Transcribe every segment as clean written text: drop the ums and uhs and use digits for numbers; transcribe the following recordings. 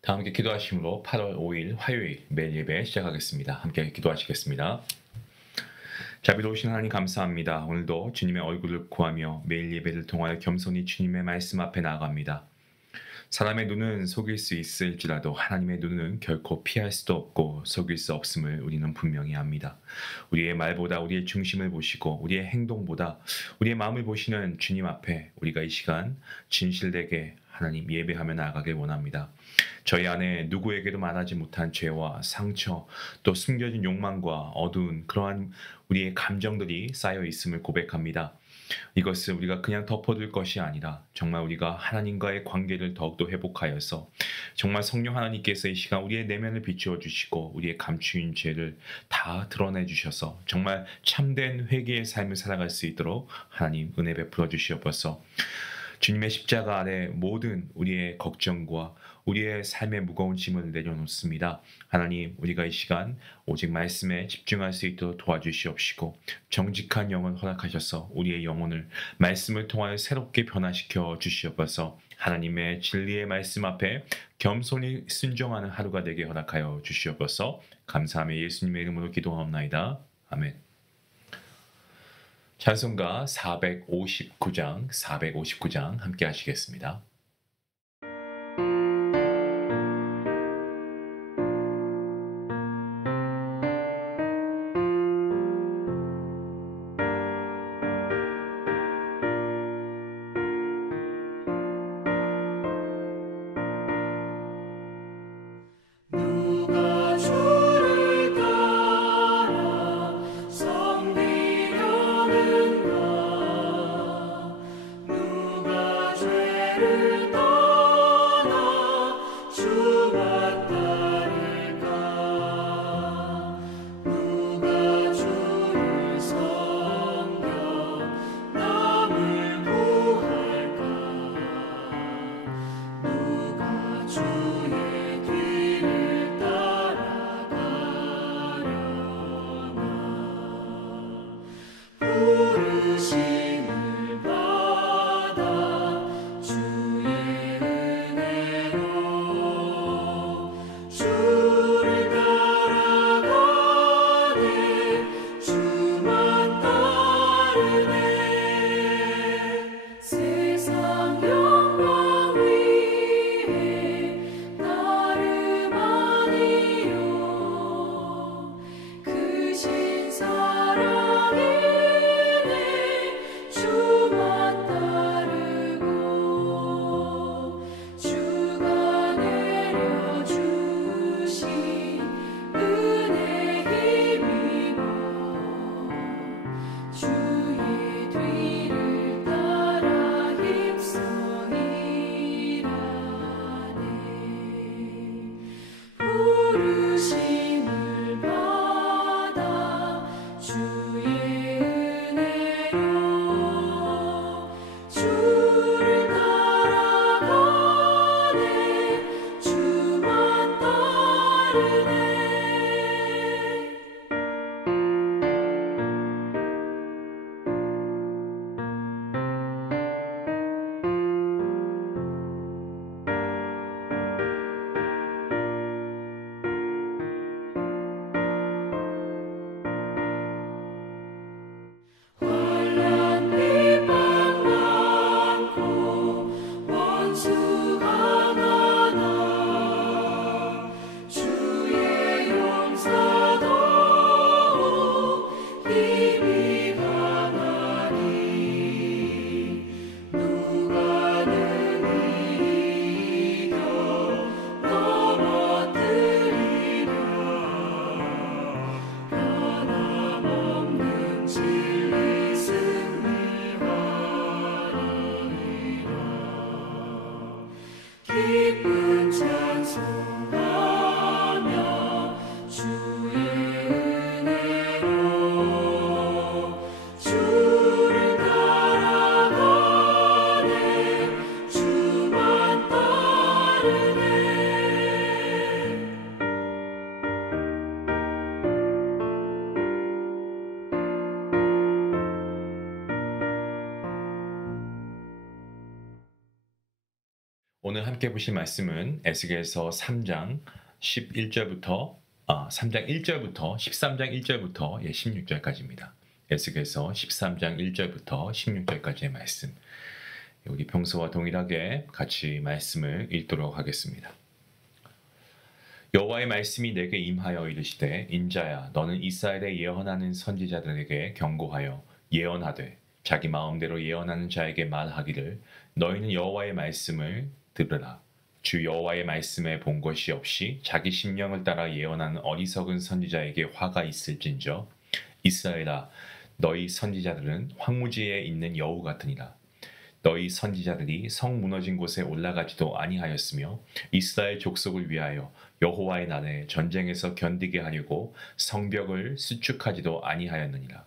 다 함께 기도하심으로 8월 5일 화요일 매일 예배 시작하겠습니다. 함께 기도하시겠습니다. 자비로우신 하나님 감사합니다. 오늘도 주님의 얼굴을 구하며 매일 예배를 통하여 겸손히 주님의 말씀 앞에 나아갑니다. 사람의 눈은 속일 수 있을지라도 하나님의 눈은 결코 피할 수도 없고 속일 수 없음을 우리는 분명히 압니다. 우리의 말보다 우리의 중심을 보시고 우리의 행동보다 우리의 마음을 보시는 주님 앞에 우리가 이 시간 진실되게 하나님 예배하며 나아가길 원합니다. 저희 안에 누구에게도 말하지 못한 죄와 상처, 또 숨겨진 욕망과 어두운 그러한 우리의 감정들이 쌓여 있음을 고백합니다. 이것을 우리가 그냥 덮어둘 것이 아니라 정말 우리가 하나님과의 관계를 더욱더 회복하여서 정말 성령 하나님께서 이 시간 우리의 내면을 비추어 주시고 우리의 감추인 죄를 다 드러내 주셔서 정말 참된 회개의 삶을 살아갈 수 있도록 하나님 은혜 베풀어 주시옵소서. 주님의 십자가 아래 모든 우리의 걱정과 우리의 삶의 무거운 짐을 내려놓습니다. 하나님, 우리가 이 시간 오직 말씀에 집중할 수 있도록 도와주시옵시고 정직한 영혼 허락하셔서 우리의 영혼을 말씀을 통하여 새롭게 변화시켜 주시옵소서. 하나님의 진리의 말씀 앞에 겸손히 순종하는 하루가 되게 허락하여 주시옵소서. 감사하며 예수님의 이름으로 기도하옵나이다. 아멘. 찬송가 459장 함께 하시겠습니다. 오늘 함께 보실 말씀은 에스겔서 3장 11절부터 3장 1절부터 13장 1절부터 16절까지입니다. 에스겔서 13장 1절부터 16절까지의 말씀. 우리 평소와 동일하게 같이 말씀을 읽도록 하겠습니다. 여호와의 말씀이 내게 임하여 이르시되 인자야 너는 이스라엘에 예언하는 선지자들에게 경고하여 예언하되 자기 마음대로 예언하는 자에게 말하기를 너희는 여호와의 말씀을 들으라. 주 여호와의 말씀에 본 것이 없이 자기 심령을 따라 예언하는 어리석은 선지자에게 화가 있을진저 이스라엘아 너희 선지자들은 황무지에 있는 여우 같으니라. 너희 선지자들이 성 무너진 곳에 올라가지도 아니하였으며 이스라엘 족속을 위하여 여호와의 날에 전쟁에서 견디게 하려고 성벽을 수축하지도 아니하였느니라.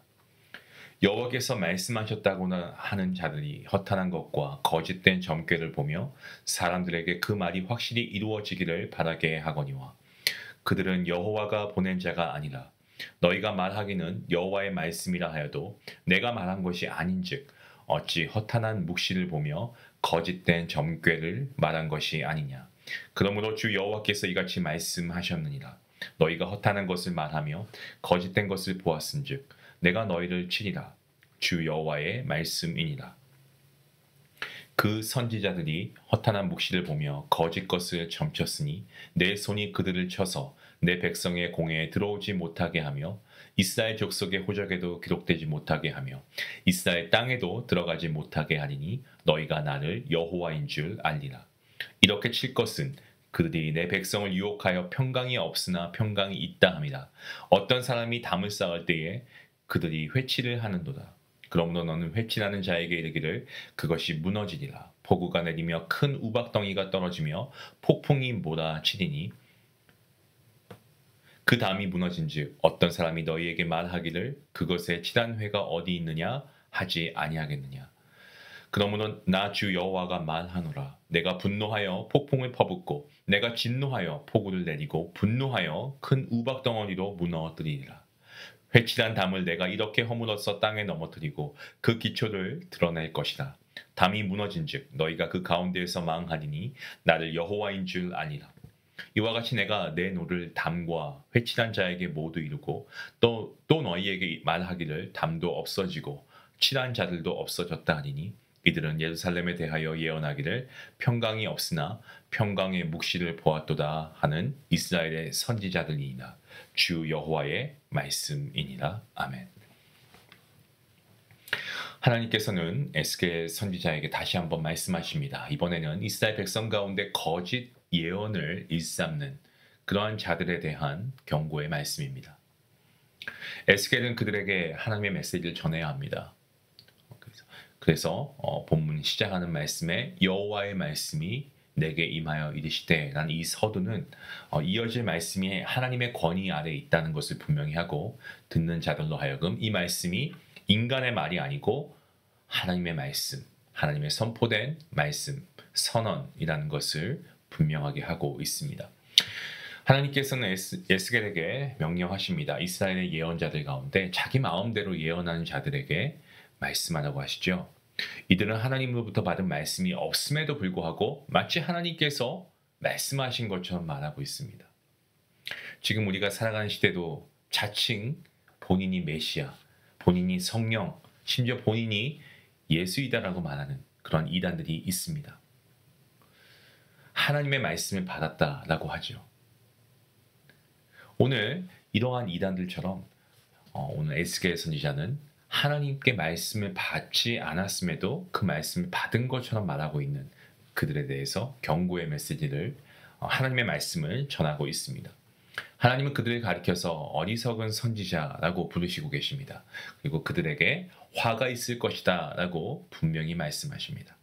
여호와께서 말씀하셨다고나 하는 자들이 허탄한 것과 거짓된 점괘를 보며 사람들에게 그 말이 확실히 이루어지기를 바라게 하거니와 그들은 여호와가 보낸 자가 아니라 너희가 말하기는 여호와의 말씀이라 하여도 내가 말한 것이 아닌즉 어찌 허탄한 묵시를 보며 거짓된 점괘를 말한 것이 아니냐. 그러므로 주 여호와께서 이같이 말씀하셨느니라. 너희가 허탄한 것을 말하며 거짓된 것을 보았은즉 내가 너희를 치리라. 주 여호와의 말씀이니라. 그 선지자들이 허탄한 묵시를 보며 거짓 것을 점쳤으니 내 손이 그들을 쳐서 내 백성의 공회에 들어오지 못하게 하며 이스라엘 족속의 호적에도 기록되지 못하게 하며 이스라엘 땅에도 들어가지 못하게 하리니 너희가 나를 여호와인 줄 알리라. 이렇게 칠 것은 그들이 내 백성을 유혹하여 평강이 없으나 평강이 있다 함이라. 어떤 사람이 담을 쌓을 때에 그들이 회치를 하는도다. 그러므로 너는 회치하는 자에게 이르기를 그것이 무너지리라. 폭우가 내리며 큰 우박덩이가 떨어지며 폭풍이 몰아치리니 그 담이 무너진즉 어떤 사람이 너희에게 말하기를 그것에 칠한 회가 어디 있느냐 하지 아니하겠느냐. 그러므로 나 주 여호와가 말하노라. 내가 분노하여 폭풍을 퍼붓고 내가 진노하여 폭우를 내리고 분노하여 큰 우박덩어리로 무너뜨리리라. 회칠한 담을 내가 이렇게 허물어서 땅에 넘어뜨리고 그 기초를 드러낼 것이다. 담이 무너진즉 너희가 그 가운데에서 망하리니 나를 여호와인 줄 아니라. 이와 같이 내가 내 노를 담과 회칠한 자에게 모두 이루고 또 너희에게 말하기를 담도 없어지고 칠한 자들도 없어졌다 하리니 이들은 예루살렘에 대하여 예언하기를 평강이 없으나 평강의 묵시를 보았도다 하는 이스라엘의 선지자들이니라. 주 여호와의 말씀이니라. 아멘. 하나님께서는 에스겔 선지자에게 다시 한번 말씀하십니다. 이번에는 이스라엘 백성 가운데 거짓 예언을 일삼는 그러한 자들에 대한 경고의 말씀입니다. 에스겔은 그들에게 하나님의 메시지를 전해야 합니다. 그래서 본문 시작하는 말씀에 여호와의 말씀이 내게 임하여 이르시되 라는 이 서두는 이어질 말씀이 하나님의 권위 아래에 있다는 것을 분명히 하고 듣는 자들로 하여금 이 말씀이 인간의 말이 아니고 하나님의 말씀, 하나님의 선포된 말씀, 선언이라는 것을 분명하게 하고 있습니다. 하나님께서는 에스겔에게 명령하십니다. 이스라엘의 예언자들 가운데 자기 마음대로 예언하는 자들에게 말씀하라고 하시죠. 이들은 하나님으로부터 받은 말씀이 없음에도 불구하고 마치 하나님께서 말씀하신 것처럼 말하고 있습니다. 지금 우리가 살아가는 시대도 자칭 본인이 메시아, 본인이 성령, 심지어 본인이 예수이다라고 말하는 그런 이단들이 있습니다. 하나님의 말씀을 받았다라고 하죠. 오늘 이러한 이단들처럼 오늘 에스겔 선지자는 하나님께 말씀을 받지 않았음에도 그 말씀을 받은 것처럼 말하고 있는 그들에 대해서 경고의 메시지를 하나님의 말씀을 전하고 있습니다. 하나님은 그들을 가리켜서 어리석은 선지자라고 부르시고 계십니다. 그리고 그들에게 화가 있을 것이다 라고 분명히 말씀하십니다.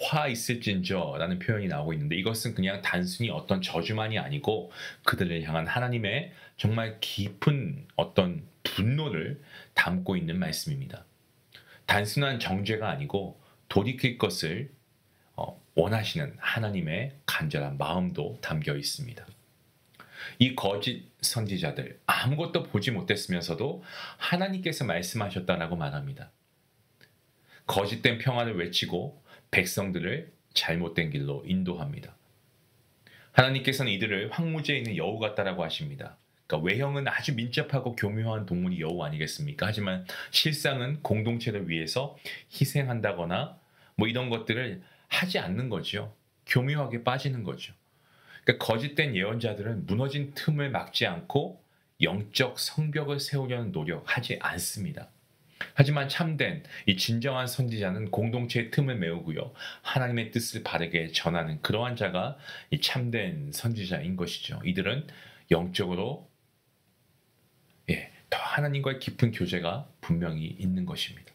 화 있을진저 라는 표현이 나오고 있는데 이것은 그냥 단순히 어떤 저주만이 아니고 그들을 향한 하나님의 정말 깊은 어떤 분노를 담고 있는 말씀입니다. 단순한 정죄가 아니고 돌이킬 것을 원하시는 하나님의 간절한 마음도 담겨 있습니다. 이 거짓 선지자들 아무것도 보지 못했으면서도 하나님께서 말씀하셨다라고 말합니다. 거짓된 평안을 외치고 백성들을 잘못된 길로 인도합니다. 하나님께서는 이들을 황무지에 있는 여우 같다라고 하십니다. 그러니까 외형은 아주 민첩하고 교묘한 동물이 여우 아니겠습니까? 하지만 실상은 공동체를 위해서 희생한다거나 뭐 이런 것들을 하지 않는 거죠. 교묘하게 빠지는 거죠. 그러니까 거짓된 예언자들은 무너진 틈을 막지 않고 영적 성벽을 세우려는 노력하지 않습니다. 하지만 참된 이 진정한 선지자는 공동체의 틈을 메우고요. 하나님의 뜻을 바르게 전하는 그러한 자가 이 참된 선지자인 것이죠. 이들은 영적으로 더 하나님과의 깊은 교제가 분명히 있는 것입니다.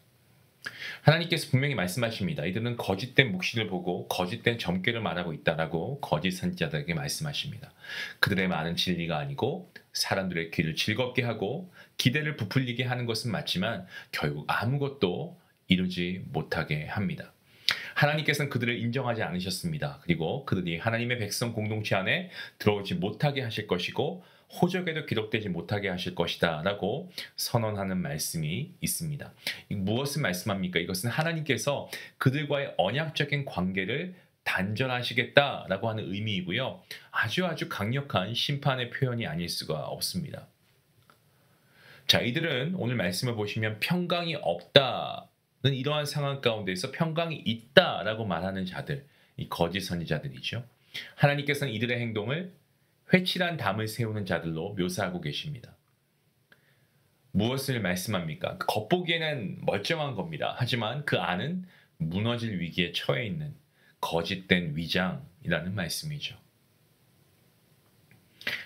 하나님께서 분명히 말씀하십니다. 이들은 거짓된 묵시를 보고 거짓된 점괘를 말하고 있다라고 거짓 선지자들에게 말씀하십니다. 그들의 말은 진리가 아니고 사람들의 귀를 즐겁게 하고 기대를 부풀리게 하는 것은 맞지만 결국 아무것도 이루지 못하게 합니다. 하나님께서는 그들을 인정하지 않으셨습니다. 그리고 그들이 하나님의 백성 공동체 안에 들어오지 못하게 하실 것이고 호적에도 기록되지 못하게 하실 것이다 라고 선언하는 말씀이 있습니다. 무엇을 말씀합니까? 이것은 하나님께서 그들과의 언약적인 관계를 단절하시겠다라고 하는 의미이고요. 아주 강력한 심판의 표현이 아닐 수가 없습니다. 자, 이들은 오늘 말씀을 보시면 평강이 없다는 이러한 상황 가운데서 평강이 있다라고 말하는 자들, 이 거짓 선지자들이죠. 하나님께서는 이들의 행동을 회칠한 담을 세우는 자들로 묘사하고 계십니다. 무엇을 말씀합니까? 겉보기에는 멀쩡한 겁니다. 하지만 그 안은 무너질 위기에 처해 있는 거짓된 위장이라는 말씀이죠.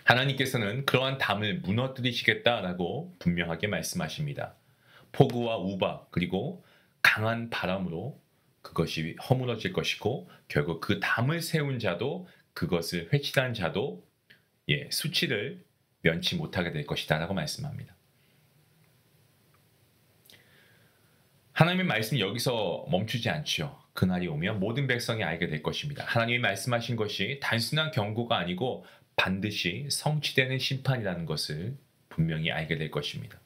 하나님께서는 그러한 담을 무너뜨리시겠다라고 분명하게 말씀하십니다. 폭우와 우박 그리고 강한 바람으로 그것이 허물어질 것이고 결국 그 담을 세운 자도 그것을 회칠한 자도 수치를 면치 못하게 될 것이다 라고 말씀합니다. 하나님의 말씀이 여기서 멈추지 않죠. 그날이 오면 모든 백성이 알게 될 것입니다. 하나님이 말씀하신 것이 단순한 경고가 아니고 반드시 성취되는 심판이라는 것을 분명히 알게 될 것입니다.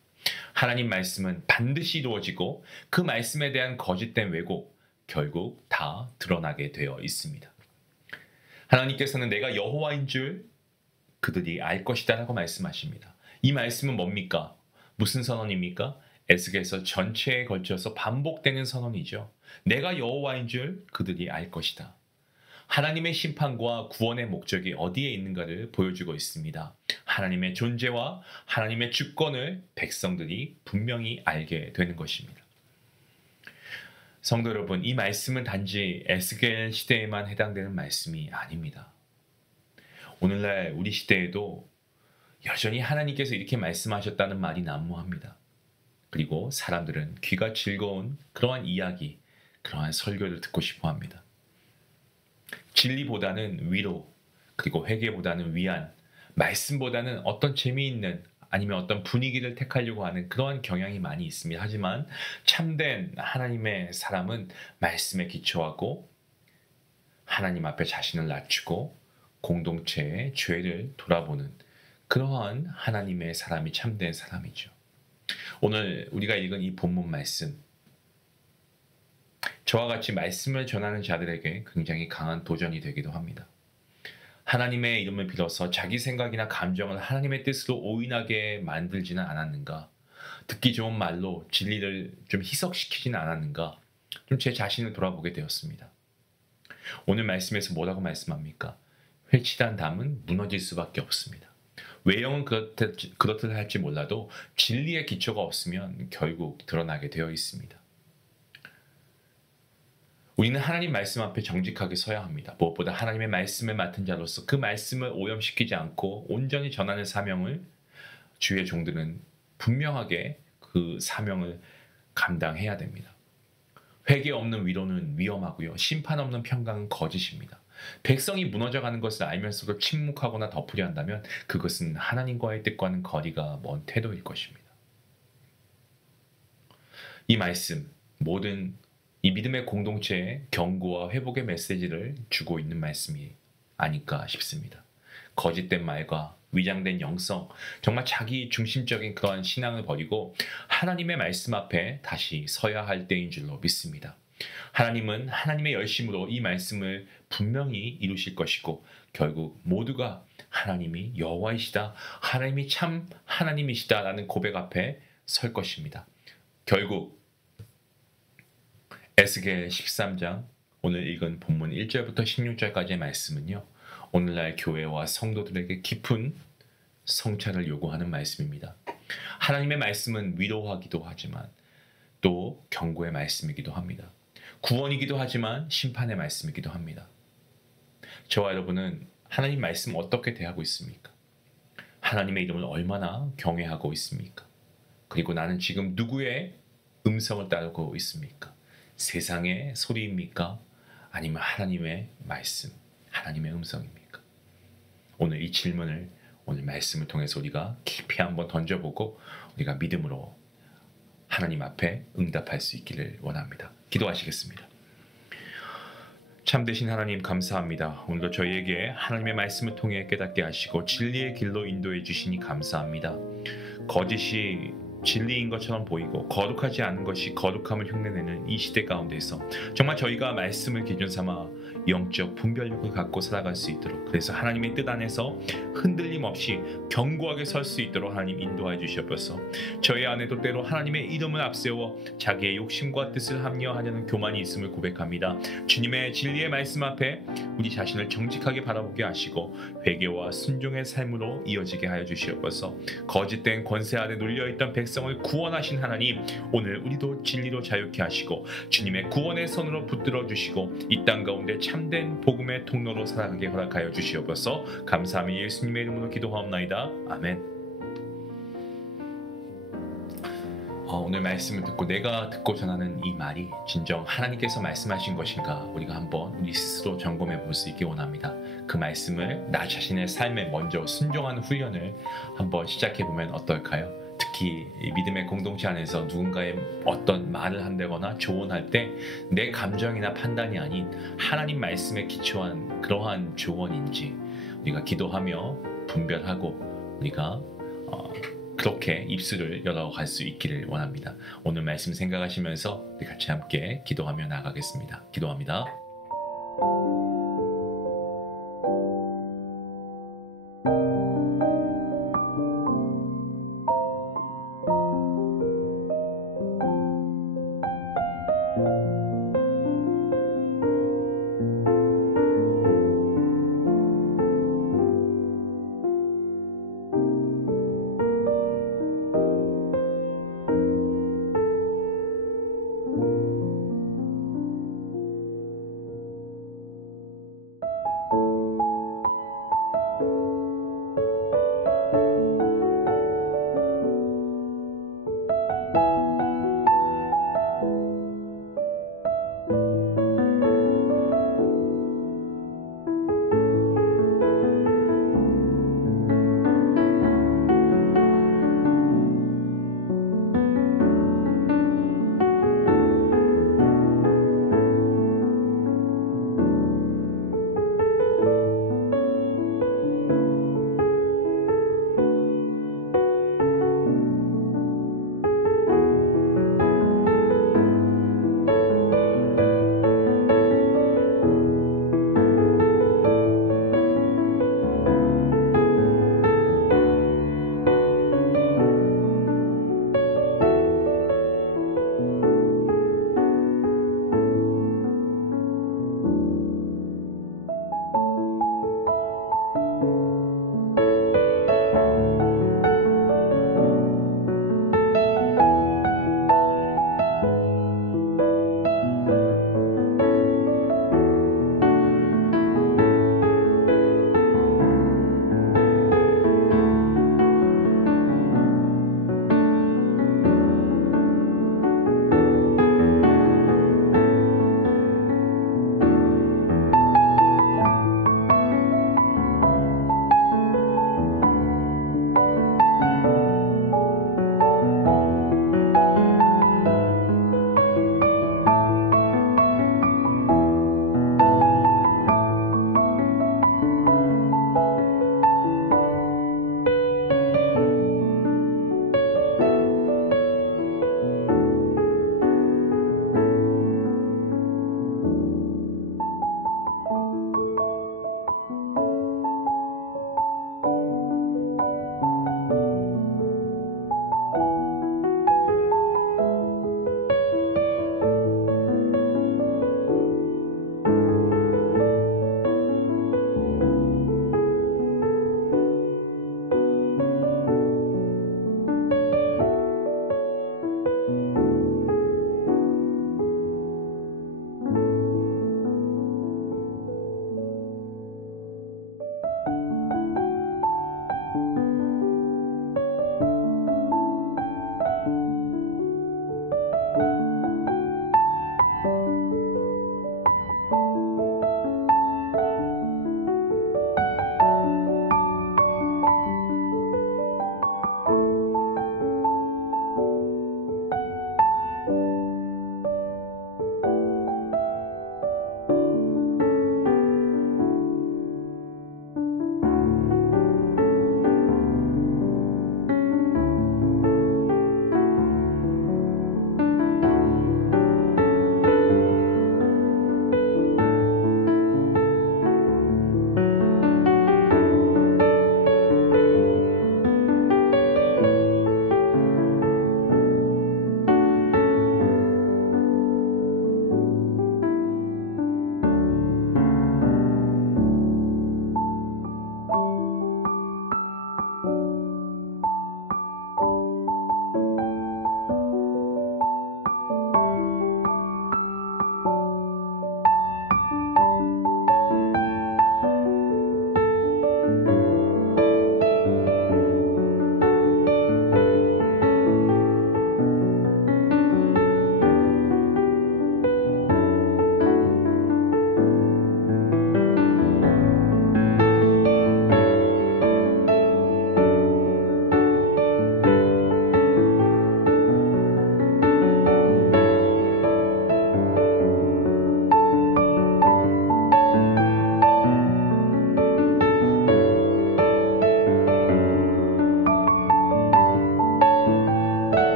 하나님 말씀은 반드시 이루어지고 그 말씀에 대한 거짓된 왜곡 결국 다 드러나게 되어 있습니다. 하나님께서는 내가 여호와인 줄 그들이 알 것이다 라고 말씀하십니다. 이 말씀은 뭡니까? 무슨 선언입니까? 에스겔서 전체에 걸쳐서 반복되는 선언이죠. 내가 여호와인 줄 그들이 알 것이다. 하나님의 심판과 구원의 목적이 어디에 있는가를 보여주고 있습니다. 하나님의 존재와 하나님의 주권을 백성들이 분명히 알게 되는 것입니다. 성도 여러분, 이 말씀은 단지 에스겔 시대에만 해당되는 말씀이 아닙니다. 오늘날 우리 시대에도 여전히 하나님께서 이렇게 말씀하셨다는 말이 난무합니다. 그리고 사람들은 귀가 즐거운 그러한 이야기, 그러한 설교를 듣고 싶어 합니다. 진리보다는 위로, 그리고 회개보다는 위안, 말씀보다는 어떤 재미있는 아니면 어떤 분위기를 택하려고 하는 그러한 경향이 많이 있습니다. 하지만 참된 하나님의 사람은 말씀에 기초하고 하나님 앞에 자신을 낮추고 공동체의 죄를 돌아보는 그러한 하나님의 사람이 참된 사람이죠. 오늘 우리가 읽은 이 본문 말씀, 저와 같이 말씀을 전하는 자들에게 굉장히 강한 도전이 되기도 합니다. 하나님의 이름을 빌어서 자기 생각이나 감정을 하나님의 뜻으로 오인하게 만들지는 않았는가? 듣기 좋은 말로 진리를 좀 희석시키지는 않았는가? 좀 제 자신을 돌아보게 되었습니다. 오늘 말씀에서 뭐라고 말씀합니까? 회칠한 담은 무너질 수밖에 없습니다. 외형은 그렇듯 할지 몰라도 진리의 기초가 없으면 결국 드러나게 되어 있습니다. 우리는 하나님 말씀 앞에 정직하게 서야 합니다. 무엇보다 하나님의 말씀을 맡은 자로서 그 말씀을 오염시키지 않고 온전히 전하는 사명을 주의 종들은 분명하게 그 사명을 감당해야 됩니다. 회개 없는 위로는 위험하고요. 심판 없는 평강은 거짓입니다. 백성이 무너져가는 것을 알면서도 침묵하거나 덮으려 한다면 그것은 하나님과의 뜻과는 거리가 먼 태도일 것입니다. 이 말씀, 모든 이 믿음의 공동체에 경고와 회복의 메시지를 주고 있는 말씀이 아닐까 싶습니다. 거짓된 말과 위장된 영성, 정말 자기 중심적인 그러한 신앙을 버리고 하나님의 말씀 앞에 다시 서야 할 때인 줄로 믿습니다. 하나님은 하나님의 열심으로 이 말씀을 분명히 이루실 것이고 결국 모두가 하나님이 여호와이시다, 하나님이 참 하나님이시다라는 고백 앞에 설 것입니다. 결국 에스겔 13장 오늘 읽은 본문 1절부터 16절까지의 말씀은요, 오늘날 교회와 성도들에게 깊은 성찰을 요구하는 말씀입니다. 하나님의 말씀은 위로하기도 하지만 또 경고의 말씀이기도 합니다. 구원이기도 하지만 심판의 말씀이기도 합니다. 저와 여러분은 하나님 말씀 어떻게 대하고 있습니까? 하나님의 이름을 얼마나 경외하고 있습니까? 그리고 나는 지금 누구의 음성을 따르고 있습니까? 세상의 소리입니까? 아니면 하나님의 말씀, 하나님의 음성입니까? 오늘 이 질문을 오늘 말씀을 통해서 우리가 깊이 한번 던져보고 우리가 믿음으로 하나님 앞에 응답할 수 있기를 원합니다. 기도하시겠습니다. 참되신 하나님 감사합니다. 오늘도 저희에게 하나님의 말씀을 통해 깨닫게 하시고 진리의 길로 인도해 주시니 감사합니다. 거짓이 진리인 것처럼 보이고 거룩하지 않은 것이 거룩함을 흉내내는 이 시대 가운데서 정말 저희가 말씀을 기준 삼아 영적 분별력을 갖고 살아갈 수 있도록, 그래서 하나님의 뜻 안에서 흔들림 없이 견고하게 설 수 있도록 하나님 인도해 주시옵소서. 저희 안에도 때로 하나님의 이름을 앞세워 자기의 욕심과 뜻을 합리화하려는 교만이 있음을 고백합니다. 주님의 진리의 말씀 앞에 우리 자신을 정직하게 바라보게 하시고 회개와 순종의 삶으로 이어지게 하여 주시옵소서. 거짓된 권세 아래 눌려있던 백성을 구원하신 하나님, 오늘 우리도 진리로 자유케 하시고 주님의 구원의 손으로 붙들어 주시고 이 땅 가운데 참된 복음의 통로로 살아가게 허락하여 주시옵소서. 감사함이 예수님의 이름으로 기도하옵나이다. 아멘. 오늘 말씀을 듣고 내가 듣고 전하는 이 말이 진정 하나님께서 말씀하신 것인가, 우리가 한번 우리 스스로 점검해 볼 수 있기 원합니다. 그 말씀을 나 자신의 삶에 먼저 순종하는 훈련을 한번 시작해 보면 어떨까요? 특히 믿음의 공동체 안에서 누군가의 어떤 말을 한다거나 조언할 때 내 감정이나 판단이 아닌 하나님 말씀에 기초한 그러한 조언인지 우리가 기도하며 분별하고 우리가 그렇게 입술을 열어갈 수 있기를 원합니다. 오늘 말씀 생각하시면서 우리 같이 함께 기도하며 나아가겠습니다. 기도합니다.